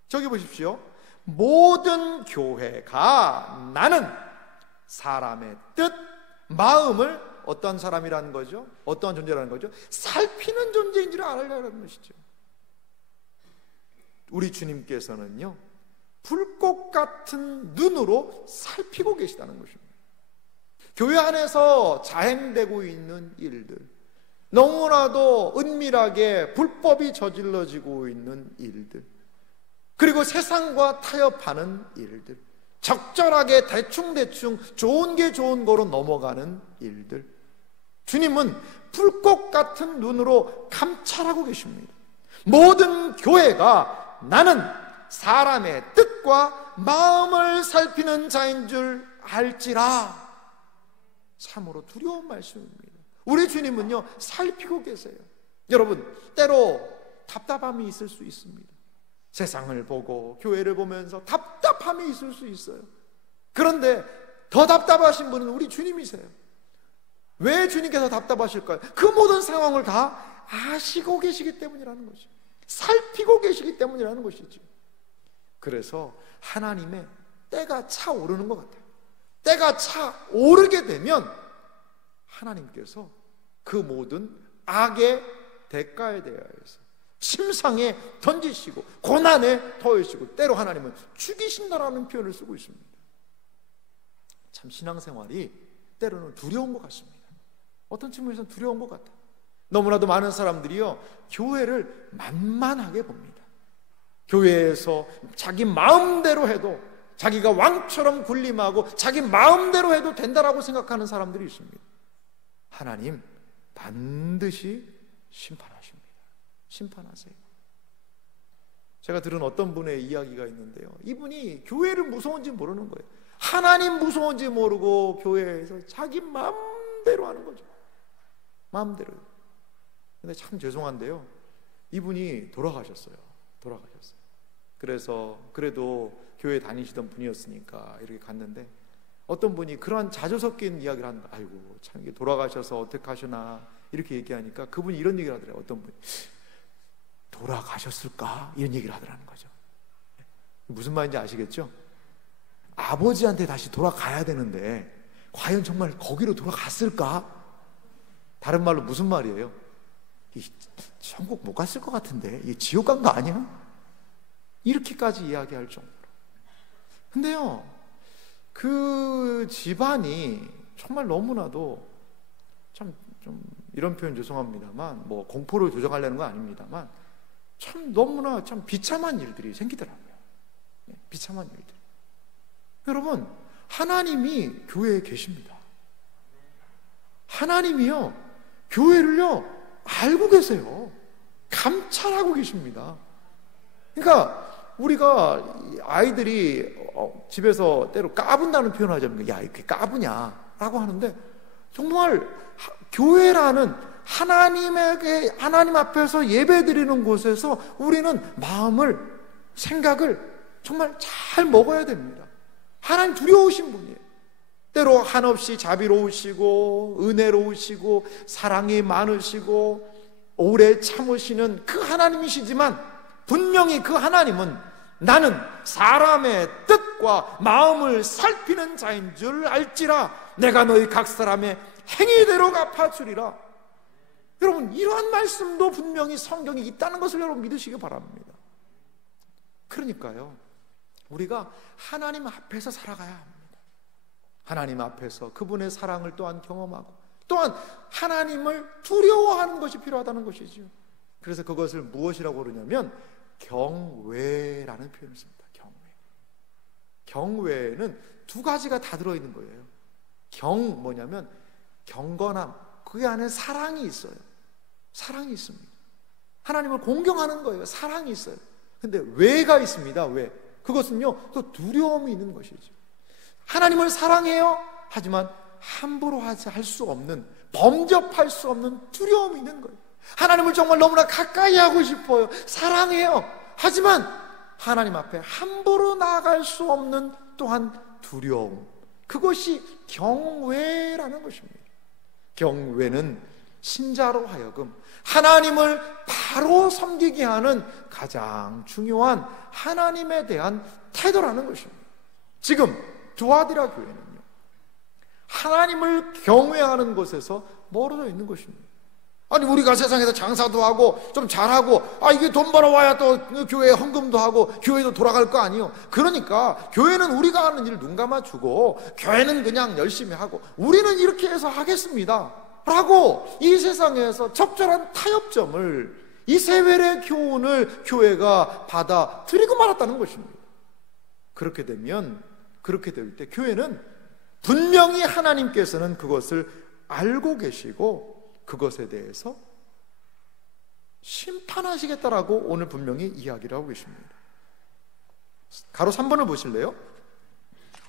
저기 보십시오. 모든 교회가 나는 사람의 뜻, 마음을 어떤 사람이라는 거죠? 어떤 존재라는 거죠? 살피는 존재인 줄 알아야라는 것이죠. 우리 주님께서는요, 불꽃 같은 눈으로 살피고 계시다는 것입니다. 교회 안에서 자행되고 있는 일들, 너무나도 은밀하게 불법이 저질러지고 있는 일들, 그리고 세상과 타협하는 일들, 적절하게 대충대충 좋은 게 좋은 거로 넘어가는 일들, 주님은 불꽃 같은 눈으로 감찰하고 계십니다. 모든 교회가 나는 사람의 뜻과 마음을 살피는 자인 줄 알지라. 참으로 두려운 말씀입니다. 우리 주님은요, 살피고 계세요. 여러분, 때로 답답함이 있을 수 있습니다. 세상을 보고 교회를 보면서 답답함이 있을 수 있어요. 그런데 더 답답하신 분은 우리 주님이세요. 왜 주님께서 답답하실까요? 그 모든 상황을 다 아시고 계시기 때문이라는 거죠. 살피고 계시기 때문이라는 것이죠. 그래서 하나님의 때가 차오르는 것 같아요. 때가 차오르게 되면 하나님께서 그 모든 악의 대가에 대하여서 침상에 던지시고 고난에 더하시고 때로 하나님은 죽이신다라는 표현을 쓰고 있습니다. 참 신앙생활이 때로는 두려운 것 같습니다. 어떤 측면에서는 두려운 것 같아요. 너무나도 많은 사람들이요, 교회를 만만하게 봅니다. 교회에서 자기 마음대로 해도, 자기가 왕처럼 군림하고 자기 마음대로 해도 된다라고 생각하는 사람들이 있습니다. 하나님 반드시 심판하십니다. 심판하세요. 제가 들은 어떤 분의 이야기가 있는데요, 이분이 교회를 무서운지 모르는 거예요. 하나님 무서운지 모르고 교회에서 자기 마음대로 하는 거죠. 마음대로요. 근데 참 죄송한데요, 이분이 돌아가셨어요. 그래서 그래도 교회 다니시던 분이었으니까 이렇게 갔는데, 어떤 분이 그러한 자주 섞인 이야기를 하는 거예요. 아이고 참 이게 돌아가셔서 어떡하시나 이렇게 얘기하니까 그분이 이런 얘기를 하더래요. 어떤 분이 돌아가셨을까? 이런 얘기를 하더라는 거죠. 무슨 말인지 아시겠죠? 아버지한테 다시 돌아가야 되는데 과연 정말 거기로 돌아갔을까? 다른 말로 무슨 말이에요? 천국 못 갔을 것 같은데 이게 지옥 간 거 아니야? 이렇게까지 이야기할 정도로. 근데요, 그 집안이 정말 너무나도 참 좀 이런 표현 죄송합니다만 뭐 공포를 조장하려는 건 아닙니다만 참 너무나 참 비참한 일들이 생기더라고요. 비참한 일들. 여러분, 하나님이 교회에 계십니다. 하나님이요, 교회를요 알고 계세요. 감찰하고 계십니다. 그러니까 우리가 아이들이 집에서 때로 까분다는 표현을 하자면 야, 이렇게 까부냐 라고 하는데, 정말 교회라는 하나님 앞에서 예배드리는 곳에서 우리는 마음을, 생각을 정말 잘 먹어야 됩니다. 하나님 두려우신 분이에요. 때로 한없이 자비로우시고 은혜로우시고 사랑이 많으시고 오래 참으시는 그 하나님이시지만, 분명히 그 하나님은 나는 사람의 뜻과 마음을 살피는 자인 줄 알지라 내가 너희 각 사람의 행위대로 갚아주리라. 여러분, 이러한 말씀도 분명히 성경에 있다는 것을 여러분 믿으시기 바랍니다. 그러니까요, 우리가 하나님 앞에서 살아가야 합니다. 하나님 앞에서 그분의 사랑을 또한 경험하고, 또한 하나님을 두려워하는 것이 필요하다는 것이죠. 그래서 그것을 무엇이라고 그러냐면 경외라는 표현을 씁니다. 경외에는 두 가지가 다 들어있는 거예요. 뭐냐면 경건함, 그 안에 사랑이 있어요. 사랑이 있습니다. 하나님을 공경하는 거예요. 사랑이 있어요. 근데 왜가 있습니다. 왜? 그것은요, 또 두려움이 있는 것이죠. 하나님을 사랑해요. 하지만 함부로 할 수 없는, 범접할 수 없는 두려움이 있는 거예요. 하나님을 정말 너무나 가까이 하고 싶어요. 사랑해요. 하지만 하나님 앞에 함부로 나아갈 수 없는 또한 두려움, 그것이 경외라는 것입니다. 경외는 신자로 하여금 하나님을 바로 섬기게 하는 가장 중요한 하나님에 대한 태도라는 것입니다. 지금 두아디라 교회는요, 하나님을 경외하는 것에서 멀어져 있는 것입니다. 아니, 우리가 세상에서 장사도 하고 좀 잘하고, 이게 돈 벌어와야 또 교회에 헌금도 하고 교회도 돌아갈 거 아니에요. 그러니까 교회는 우리가 하는 일 눈 감아주고 교회는 그냥 열심히 하고 우리는 이렇게 해서 하겠습니다 라고 이 세상에서 적절한 타협점을, 이 세월의 교훈을 교회가 받아들이고 말았다는 것입니다. 그렇게 될 때 교회는 분명히 하나님께서는 그것을 알고 계시고 그것에 대해서 심판하시겠다라고 오늘 분명히 이야기를 하고 계십니다. 가로 3번을 보실래요?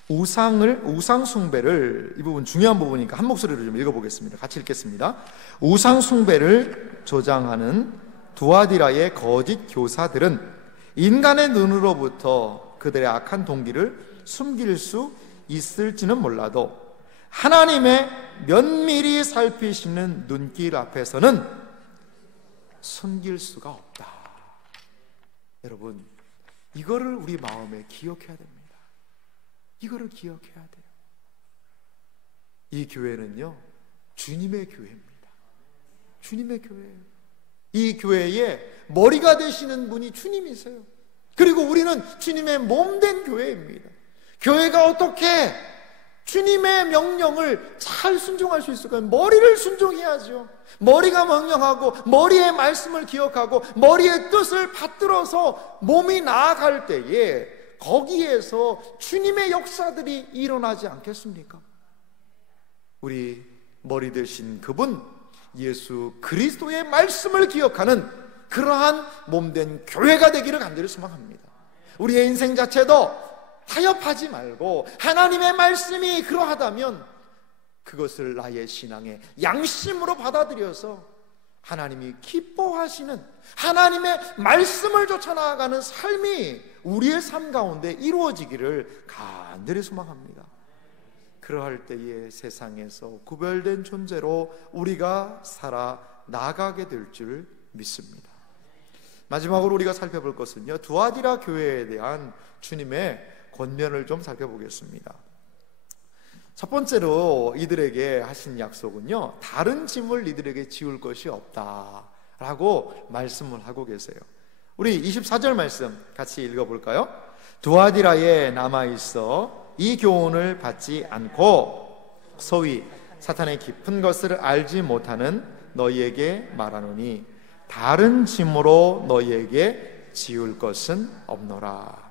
우상 숭배를, 이 부분 중요한 부분이니까 한 목소리로 좀 읽어보겠습니다. 같이 읽겠습니다. 우상 숭배를 조장하는 두아디라의 거짓 교사들은 인간의 눈으로부터 그들의 악한 동기를 숨길 수 있을지는 몰라도 하나님의 면밀히 살피시는 눈길 앞에서는 숨길 수가 없다. 여러분, 이거를 우리 마음에 기억해야 됩니다. 이거를 기억해야 돼요. 이 교회는요, 주님의 교회입니다. 주님의 교회예요. 이 교회의 머리가 되시는 분이 주님이세요. 그리고 우리는 주님의 몸된 교회입니다. 교회가 어떻게 주님의 명령을 잘 순종할 수 있을까요? 머리를 순종해야죠. 머리가 명령하고 머리의 말씀을 기억하고 머리의 뜻을 받들어서 몸이 나아갈 때에 거기에서 주님의 역사들이 일어나지 않겠습니까? 우리 머리 되신 그분 예수 그리스도의 말씀을 기억하는 그러한 몸된 교회가 되기를 간절히 소망합니다. 우리의 인생 자체도 타협하지 말고 하나님의 말씀이 그러하다면 그것을 나의 신앙의 양심으로 받아들여서 하나님이 기뻐하시는 하나님의 말씀을 쫓아나가는 삶이 우리의 삶 가운데 이루어지기를 간절히 소망합니다. 그러할 때에 세상에서 구별된 존재로 우리가 살아나가게 될 줄 믿습니다. 마지막으로 우리가 살펴볼 것은요, 두아디라 교회에 대한 주님의 권면을 좀 살펴보겠습니다. 첫 번째로 이들에게 하신 약속은요, 다른 짐을 이들에게 지울 것이 없다라고 말씀을 하고 계세요. 우리 24절 말씀 같이 읽어볼까요? 두아디라에 남아있어 이 교훈을 받지 않고 소위 사탄의 깊은 것을 알지 못하는 너희에게 말하노니 다른 짐으로 너희에게 지울 것은 없노라.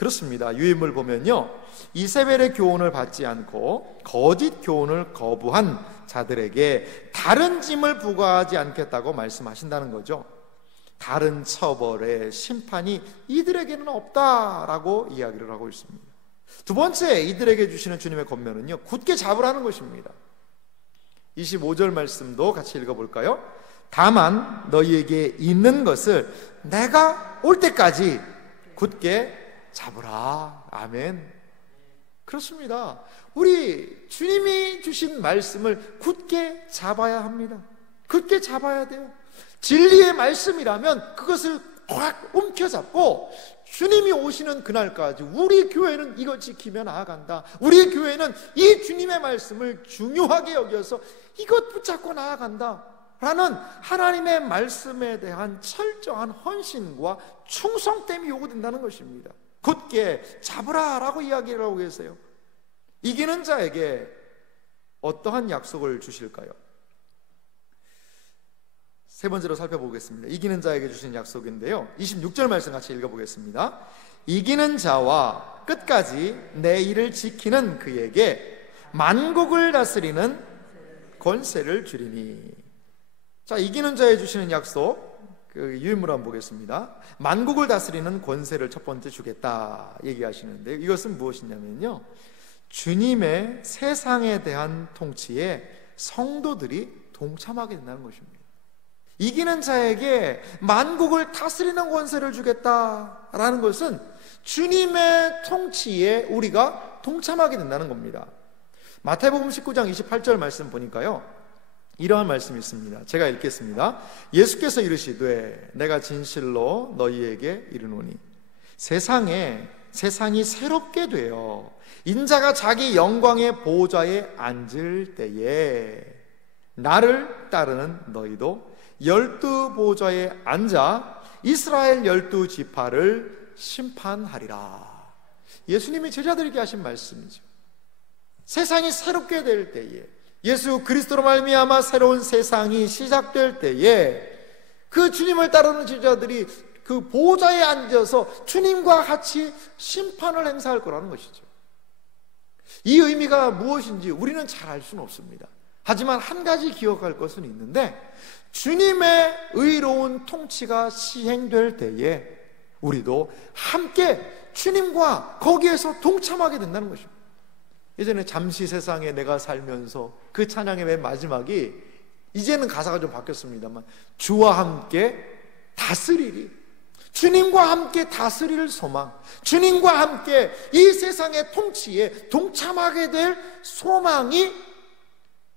그렇습니다. 유인물 보면요, 이세벨의 교훈을 받지 않고 거짓 교훈을 거부한 자들에게 다른 짐을 부과하지 않겠다고 말씀하신다는 거죠. 다른 처벌의 심판이 이들에게는 없다라고 이야기를 하고 있습니다. 두 번째, 이들에게 주시는 주님의 권면은요, 굳게 잡으라는 것입니다. 25절 말씀도 같이 읽어볼까요? 다만 너희에게 있는 것을 내가 올 때까지 굳게 잡으라. 아멘. 그렇습니다. 우리 주님이 주신 말씀을 굳게 잡아야 합니다. 굳게 잡아야 돼요. 진리의 말씀이라면 그것을 확 움켜잡고 주님이 오시는 그날까지 우리 교회는 이거 지키며 나아간다. 우리 교회는 이 주님의 말씀을 중요하게 여겨서 이것 붙잡고 나아간다 라는 하나님의 말씀에 대한 철저한 헌신과 충성됨이 요구된다는 것입니다. 굳게 잡으라 라고 이야기를 하고 계세요. 이기는 자에게 어떠한 약속을 주실까요? 세 번째로 살펴보겠습니다. 이기는 자에게 주신 약속인데요, 26절 말씀 같이 읽어보겠습니다. 이기는 자와 끝까지 내 일을 지키는 그에게 만국을 다스리는 권세를 주리니. 자, 이기는 자에 주시는 약속, 그 유인물 한번 보겠습니다. 만국을 다스리는 권세를 첫 번째 주겠다 얘기하시는데, 이것은 무엇이냐면요, 주님의 세상에 대한 통치에 성도들이 동참하게 된다는 것입니다. 이기는 자에게 만국을 다스리는 권세를 주겠다라는 것은 주님의 통치에 우리가 동참하게 된다는 겁니다. 마태복음 19장 28절 말씀 보니까요, 이러한 말씀이 있습니다. 제가 읽겠습니다. 예수께서 이르시되 내가 진실로 너희에게 이르노니 세상이 새롭게 되어 인자가 자기 영광의 보좌에 앉을 때에 나를 따르는 너희도 12 보좌에 앉아 이스라엘 12 지파를 심판하리라. 예수님이 제자들에게 하신 말씀이죠. 세상이 새롭게 될 때에, 예수 그리스도로 말미암아 새로운 세상이 시작될 때에 그 주님을 따르는 제자들이 그 보좌에 앉아서 주님과 같이 심판을 행사할 거라는 것이죠. 이 의미가 무엇인지 우리는 잘 알 수는 없습니다. 하지만 한 가지 기억할 것은 있는데, 주님의 의로운 통치가 시행될 때에 우리도 함께 주님과 거기에서 동참하게 된다는 것입니다. 예전에 잠시 세상에 내가 살면서 그 찬양의 맨 마지막이, 이제는 가사가 좀 바뀌었습니다만, 주와 함께 다스리리, 주님과 함께 다스릴 소망, 주님과 함께 이 세상의 통치에 동참하게 될 소망이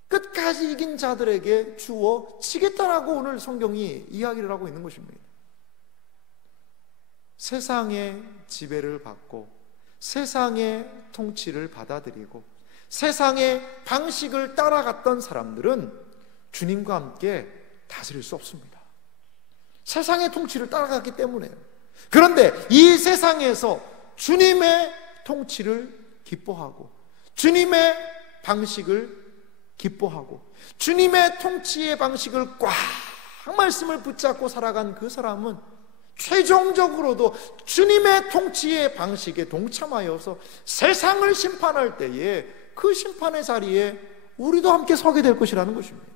끝까지 이긴 자들에게 주어지겠다라고 오늘 성경이 이야기를 하고 있는 것입니다. 세상의 지배를 받고 세상의 통치를 받아들이고 세상의 방식을 따라갔던 사람들은 주님과 함께 다스릴 수 없습니다. 세상의 통치를 따라갔기 때문에요. 그런데 이 세상에서 주님의 통치를 기뻐하고 주님의 방식을 기뻐하고 주님의 통치의 방식을 꽉 말씀을 붙잡고 살아간 그 사람은 최종적으로도 주님의 통치의 방식에 동참하여서 세상을 심판할 때에 그 심판의 자리에 우리도 함께 서게 될 것이라는 것입니다.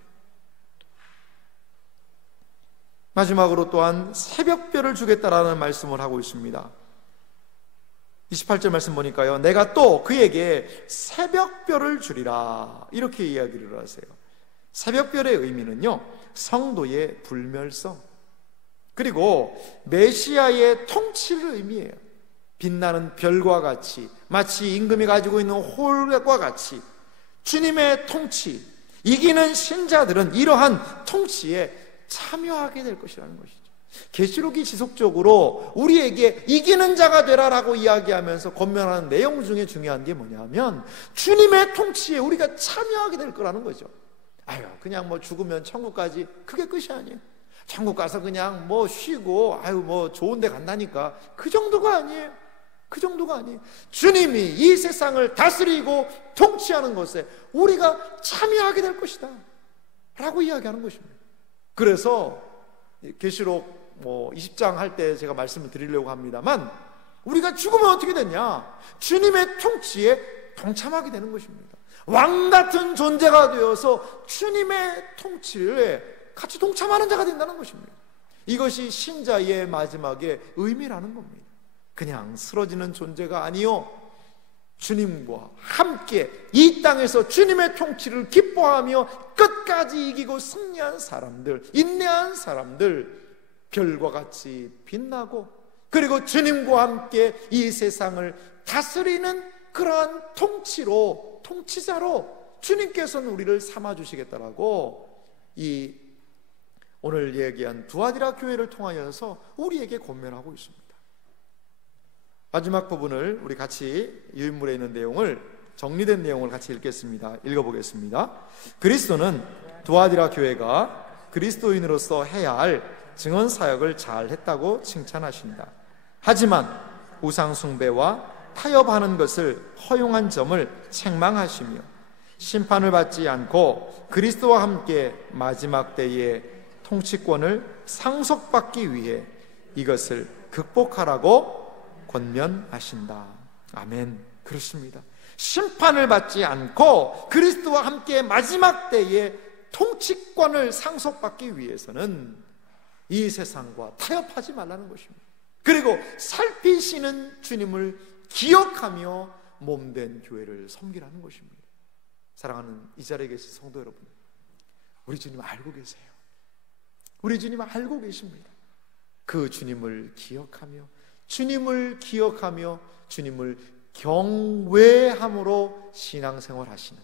마지막으로 또한 새벽별을 주겠다라는 말씀을 하고 있습니다. 28절 말씀 보니까요, 내가 또 그에게 새벽별을 주리라, 이렇게 이야기를 하세요. 새벽별의 의미는요, 성도의 불멸성, 그리고 메시아의 통치를 의미해요. 빛나는 별과 같이, 마치 임금이 가지고 있는 홀과 같이 주님의 통치, 이기는 신자들은 이러한 통치에 참여하게 될 것이라는 것이죠. 계시록이 지속적으로 우리에게 이기는 자가 되라라고 이야기하면서 권면하는 내용 중에 중요한 게 뭐냐면 주님의 통치에 우리가 참여하게 될 거라는 거죠. 아유, 그냥 뭐 죽으면 천국까지, 그게 끝이 아니에요. 천국 가서 그냥 뭐 쉬고 아유 뭐 좋은 데 간다니까, 그 정도가 아니에요. 그 정도가 아니에요. 주님이 이 세상을 다스리고 통치하는 것에 우리가 참여하게 될 것이다 라고 이야기하는 것입니다. 그래서 계시록 20장 할 때 제가 말씀을 드리려고 합니다만, 우리가 죽으면 어떻게 되냐? 주님의 통치에 동참하게 되는 것입니다. 왕 같은 존재가 되어서 주님의 통치에 같이 동참하는 자가 된다는 것입니다. 이것이 신자의 마지막의 의미라는 겁니다. 그냥 쓰러지는 존재가 아니요, 주님과 함께 이 땅에서 주님의 통치를 기뻐하며 끝까지 이기고 승리한 사람들, 인내한 사람들, 별과 같이 빛나고, 그리고 주님과 함께 이 세상을 다스리는 그러한 통치자로 주님께서는 우리를 삼아주시겠다라고 이 오늘 얘기한 두아디라 교회를 통하여서 우리에게 권면하고 있습니다. 마지막 부분을 우리 같이 유인물에 있는 내용을, 정리된 내용을 같이 읽겠습니다. 읽어보겠습니다. 그리스도는 두아디라 교회가 그리스도인으로서 해야 할 증언 사역을 잘 했다고 칭찬하신다. 하지만 우상 숭배와 타협하는 것을 허용한 점을 책망하시며 심판을 받지 않고 그리스도와 함께 마지막 때에 통치권을 상속받기 위해 이것을 극복하라고 권면하신다. 아멘. 그렇습니다. 심판을 받지 않고 그리스도와 함께 마지막 때에 통치권을 상속받기 위해서는 이 세상과 타협하지 말라는 것입니다. 그리고 살피시는 주님을 기억하며 몸된 교회를 섬기라는 것입니다. 사랑하는 이 자리에 계신 성도 여러분, 우리 주님 알고 계세요. 우리 주님 알고 계십니다. 그 주님을 기억하며 주님을 경외함으로 신앙생활 하시는,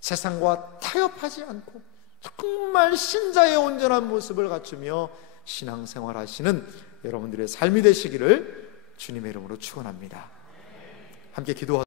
세상과 타협하지 않고 정말 신자의 온전한 모습을 갖추며 신앙생활 하시는 여러분들의 삶이 되시기를 주님의 이름으로 축원합니다. 함께 기도하겠습니다.